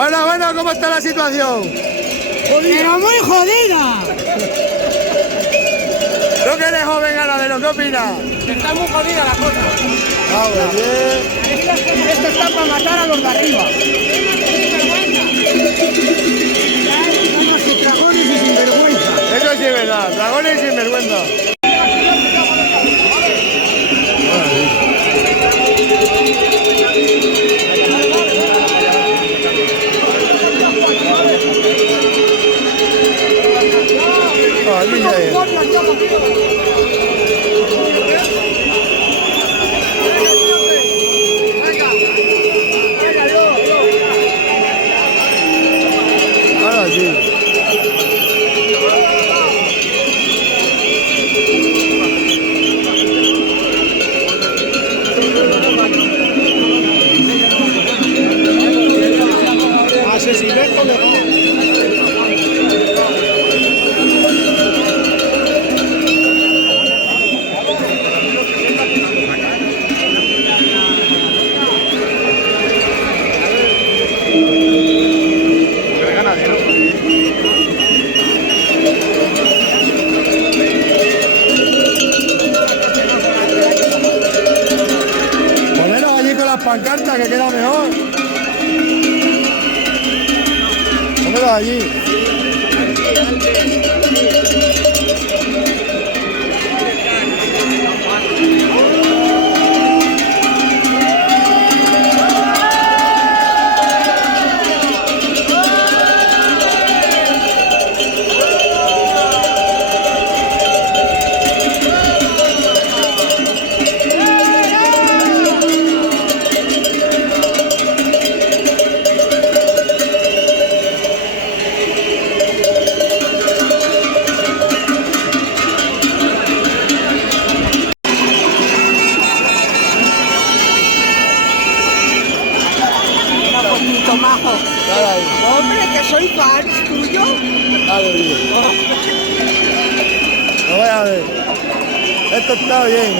Bueno, ¿cómo está la situación? Pero muy jodida. ¿Tú que eres joven ganadero, qué opinas? Está muy jodida la cosa. Ah, pues bien. Esto está para matar a los de arriba. Somos dragones y sinvergüenza. Eso sí es verdad, dragones y sinvergüenza. Ahora sí. Asesinato legal. Poneros allí con las pancartas que queda mejor. Poneros allí. Majo. Dale ahí. Hombre, que soy fan tuyo. Dale bien. Lo voy a ver. Esto está bien,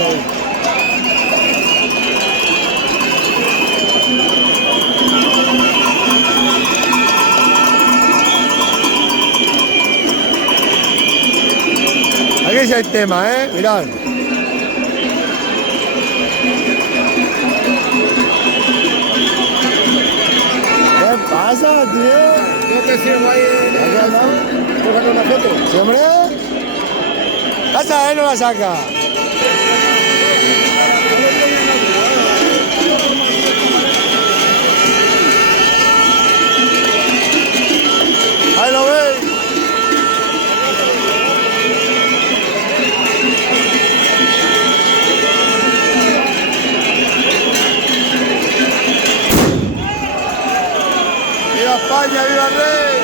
Aquí sí hay tema, mirad. ¿Qué pasa, tío? Yo te sirvo ahí tócate una foto. ¿Sí, hombre? ¿Pasa, no la saca? Ahí lo veis. ¡Viva España, viva el rey!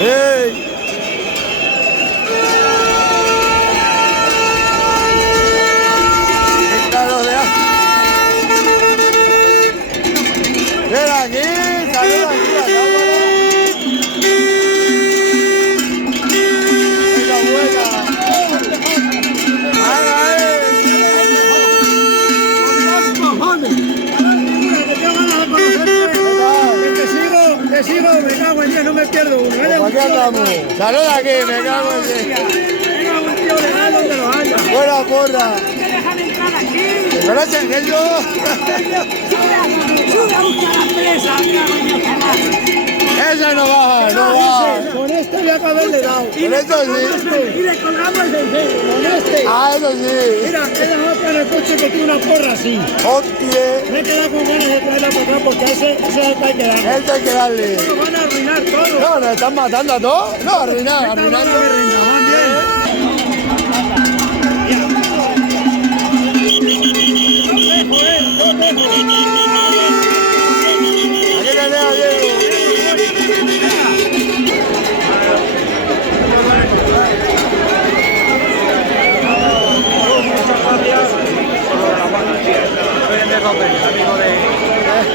¡Ey! ¡Quítalo de ahí! ¡Ven aquí! ¡Sale aquí la cámara! ¡Venga, buena! ¡Haga Te sigo, me cago en Dios, no me pierdo uno. ¿Por qué andamos? ¡Salud aquí! ¡Me cago en Dios! Era un tío legal donde lo haya. ¡Buena porra! ¿Me dejan entrar aquí? ¿Me conocen que yo? Sube a buscar a la presa, me cago en Dios, jamás. ¡Ese no baja! ¡No baja! Con este voy a haberle dado. Con esto sí. Y le colgamos el cencero, con este. ¡Ah, eso sí! Mira, he dejado para el coche que tiene una porra así. ¡Hostia! Me he quedado con ganas de traerla para acá porque ese es el que hay que dar. Esto hay que darle. Nos van a arruinar todo. No, nos están matando a todos. No, arruinar, arruinar. Yo dejo, yo dejo.